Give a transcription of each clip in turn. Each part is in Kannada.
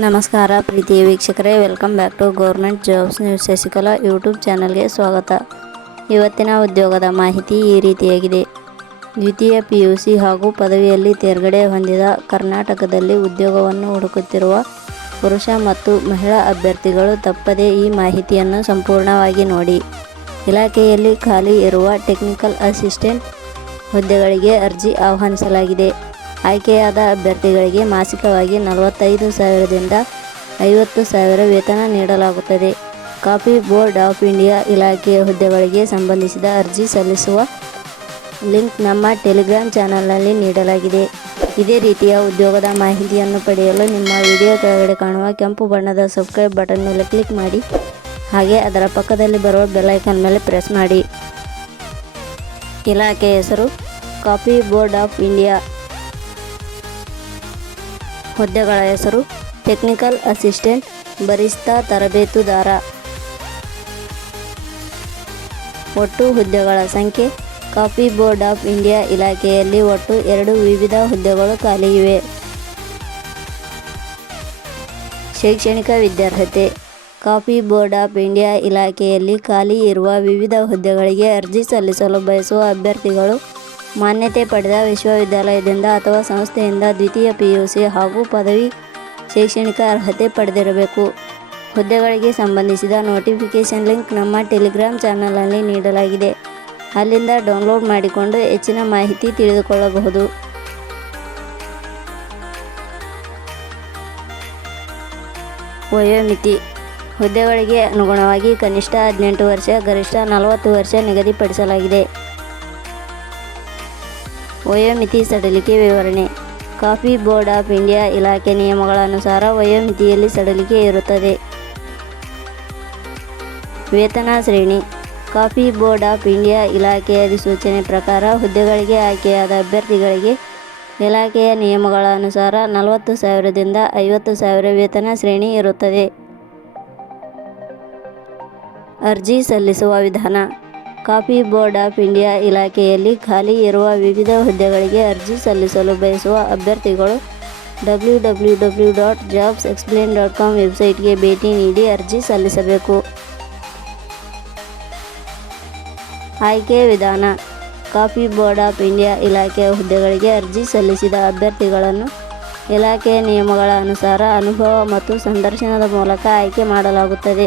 ನಮಸ್ಕಾರ ಪ್ರೀತಿಯ ವೀಕ್ಷಕರೇ welcome back to government jobs news Shashikala YouTube ಚಾನಲ್ಗೆ ಸ್ವಾಗತ. ಇವತ್ತಿನ ಉದ್ಯೋಗದ ಮಾಹಿತಿ ಈ ರೀತಿಯಾಗಿದೆ. ದ್ವಿತೀಯ ಪಿ ಯು ಸಿ ಹಾಗೂ ಪದವಿಯಲ್ಲಿ ತೇರ್ಗಡೆ ಹೊಂದಿದ ಕರ್ನಾಟಕದಲ್ಲಿ ಉದ್ಯೋಗವನ್ನು ಹುಡುಕುತ್ತಿರುವ ಪುರುಷ ಮತ್ತು ಮಹಿಳಾ ಅಭ್ಯರ್ಥಿಗಳು ತಪ್ಪದೇ ಈ ಮಾಹಿತಿಯನ್ನು ಸಂಪೂರ್ಣವಾಗಿ ನೋಡಿ. ಇಲಾಖೆಯಲ್ಲಿ ಖಾಲಿ ಇರುವ ಟೆಕ್ನಿಕಲ್ ಅಸಿಸ್ಟೆಂಟ್ ಹುದ್ದೆಗಳಿಗೆ ಅರ್ಜಿ ಆಹ್ವಾನಿಸಲಾಗಿದೆ. ಆಯ್ಕೆಯಾದ ಅಭ್ಯರ್ಥಿಗಳಿಗೆ ಮಾಸಿಕವಾಗಿ ನಲವತ್ತೈದು ಸಾವಿರದಿಂದ ಐವತ್ತು ಸಾವಿರ ವೇತನ ನೀಡಲಾಗುತ್ತದೆ. ಕಾಪಿ ಬೋರ್ಡ್ ಆಫ್ ಇಂಡಿಯಾ ಇಲಾಖೆಯ ಹುದ್ದೆಗಳಿಗೆ ಸಂಬಂಧಿಸಿದ ಅರ್ಜಿ ಸಲ್ಲಿಸುವ ಲಿಂಕ್ ನಮ್ಮ ಟೆಲಿಗ್ರಾಮ್ ಚಾನಲ್ನಲ್ಲಿ ನೀಡಲಾಗಿದೆ. ಇದೇ ರೀತಿಯ ಉದ್ಯೋಗದ ಮಾಹಿತಿಯನ್ನು ಪಡೆಯಲು ನಿಮ್ಮ ವಿಡಿಯೋ ಕೆಳಗಡೆ ಕಾಣುವ ಕೆಂಪು ಬಣ್ಣದ ಸಬ್ಸ್ಕ್ರೈಬ್ ಬಟನ್ ಮೇಲೆ ಕ್ಲಿಕ್ ಮಾಡಿ. ಹಾಗೆ ಅದರ ಪಕ್ಕದಲ್ಲಿ ಬರುವ ಬೆಲ್ಲೈಕನ್ ಮೇಲೆ ಪ್ರೆಸ್ ಮಾಡಿ. ಇಲಾಖೆ ಹೆಸರು ಕಾಪಿ ಬೋರ್ಡ್ ಆಫ್ ಇಂಡಿಯಾ. ಹುದ್ದೆಗಳ ಹೆಸರು ಟೆಕ್ನಿಕಲ್ ಅಸಿಸ್ಟೆಂಟ್ ಬರಿಸ್ತಾ ತರಬೇತುದಾರ. ಒಟ್ಟು ಹುದ್ದೆಗಳ ಸಂಖ್ಯೆ ಕಾಪಿ ಬೋರ್ಡ್ ಆಫ್ ಇಂಡಿಯಾ ಇಲಾಖೆಯಲ್ಲಿ ಒಟ್ಟು ಎರಡು ವಿವಿಧ ಹುದ್ದೆಗಳು ಖಾಲಿ ಇವೆ. ಶೈಕ್ಷಣಿಕ ವಿದ್ಯಾರ್ಹತೆ ಕಾಪಿ ಬೋರ್ಡ್ ಆಫ್ ಇಂಡಿಯಾ ಇಲಾಖೆಯಲ್ಲಿ ಖಾಲಿ ಇರುವ ವಿವಿಧ ಹುದ್ದೆಗಳಿಗೆ ಅರ್ಜಿ ಸಲ್ಲಿಸಲು ಬಯಸುವ ಅಭ್ಯರ್ಥಿಗಳು ಮಾನ್ಯತೆ ಪಡೆದ ವಿಶ್ವವಿದ್ಯಾಲಯದಿಂದ ಅಥವಾ ಸಂಸ್ಥೆಯಿಂದ ದ್ವಿತೀಯ ಪಿ ಯು ಸಿ ಹಾಗೂ ಪದವಿ ಶೈಕ್ಷಣಿಕ ಅರ್ಹತೆ ಪಡೆದಿರಬೇಕು. ಹುದ್ದೆಗಳಿಗೆ ಸಂಬಂಧಿಸಿದ ನೋಟಿಫಿಕೇಷನ್ ಲಿಂಕ್ ನಮ್ಮ ಟೆಲಿಗ್ರಾಮ್ ಚಾನಲಲ್ಲಿ ನೀಡಲಾಗಿದೆ. ಅಲ್ಲಿಂದ ಡೌನ್ಲೋಡ್ ಮಾಡಿಕೊಂಡು ಹೆಚ್ಚಿನ ಮಾಹಿತಿ ತಿಳಿದುಕೊಳ್ಳಬಹುದು. ವಯೋಮಿತಿ ಹುದ್ದೆಗಳಿಗೆ ಅನುಗುಣವಾಗಿ ಕನಿಷ್ಠ ಹದಿನೆಂಟು ವರ್ಷ, ಗರಿಷ್ಠ ನಲವತ್ತು ವರ್ಷ ನಿಗದಿಪಡಿಸಲಾಗಿದೆ. ವಯೋಮಿತಿ ಸಡಿಲಿಕೆ ವಿವರಣೆ. ಕಾಫಿ ಬೋರ್ಡ್ ಆಫ್ ಇಂಡಿಯಾ ಇಲಾಖೆ ನಿಯಮಗಳ ಅನುಸಾರ ವಯೋಮಿತಿಯಲ್ಲಿ ಸಡಿಲಿಕೆ ಇರುತ್ತದೆ. ವೇತನ ಶ್ರೇಣಿ. ಕಾಫಿ ಬೋರ್ಡ್ ಆಫ್ ಇಂಡಿಯಾ ಇಲಾಖೆಯ ಅಧಿಸೂಚನೆ ಪ್ರಕಾರ ಹುದ್ದೆಗಳಿಗೆ ಆಯ್ಕೆಯಾದ ಅಭ್ಯರ್ಥಿಗಳಿಗೆ ಇಲಾಖೆಯ ನಿಯಮಗಳ ಅನುಸಾರ ನಲವತ್ತು ಸಾವಿರದಿಂದ ಐವತ್ತು ಸಾವಿರ ವೇತನ ಶ್ರೇಣಿ ಇರುತ್ತದೆ. ಅರ್ಜಿ ಸಲ್ಲಿಸುವ ವಿಧಾನ. ಕಾಪಿ ಬೋರ್ಡ್ ಆಫ್ ಇಂಡಿಯಾ ಇಲಾಖೆಯಲ್ಲಿ ಖಾಲಿ ಇರುವ ವಿವಿಧ ಹುದ್ದೆಗಳಿಗೆ ಅರ್ಜಿ ಸಲ್ಲಿಸಲು ಬಯಸುವ ಅಭ್ಯರ್ಥಿಗಳು W W W dot jobs explain dot com ವೆಬ್ಸೈಟ್ಗೆ ಭೇಟಿ ನೀಡಿ ಅರ್ಜಿ ಸಲ್ಲಿಸಬೇಕು. ಆಯ್ಕೆ ವಿಧಾನ. ಕಾಫಿ ಬೋರ್ಡ್ ಆಫ್ ಇಂಡಿಯಾ ಇಲಾಖೆಯ ಹುದ್ದೆಗಳಿಗೆ ಅರ್ಜಿ ಸಲ್ಲಿಸಿದ ಅಭ್ಯರ್ಥಿಗಳನ್ನು ಇಲಾಖೆಯ ನಿಯಮಗಳ ಅನುಸಾರ ಅನುಭವ ಮತ್ತು ಸಂದರ್ಶನದ ಮೂಲಕ ಆಯ್ಕೆ ಮಾಡಲಾಗುತ್ತದೆ.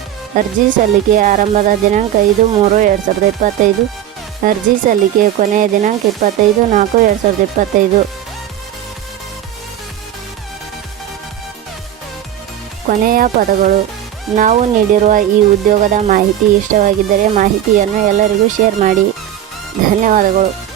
ಅರ್ಜಿ ಸಲ್ಲಿಕೆ ಆರಂಭದ ದಿನಾಂಕ ಐದು ಮೂರು ಎರಡು ಸಾವಿರದ ಇಪ್ಪತ್ತೈದು. ಅರ್ಜಿ ಸಲ್ಲಿಕೆ ಕೊನೆಯ ದಿನಾಂಕ ಇಪ್ಪತ್ತೈದು ನಾಲ್ಕು ಎರಡು ಸಾವಿರದ ಇಪ್ಪತ್ತೈದು. ಕೊನೆಯ ಪದಗಳು. ನಾವು ನೀಡಿರುವ ಈ ಉದ್ಯೋಗದ ಮಾಹಿತಿ ಇಷ್ಟವಾಗಿದ್ದರೆ ಮಾಹಿತಿಯನ್ನು ಎಲ್ಲರಿಗೂ ಶೇರ್ ಮಾಡಿ. ಧನ್ಯವಾದಗಳು.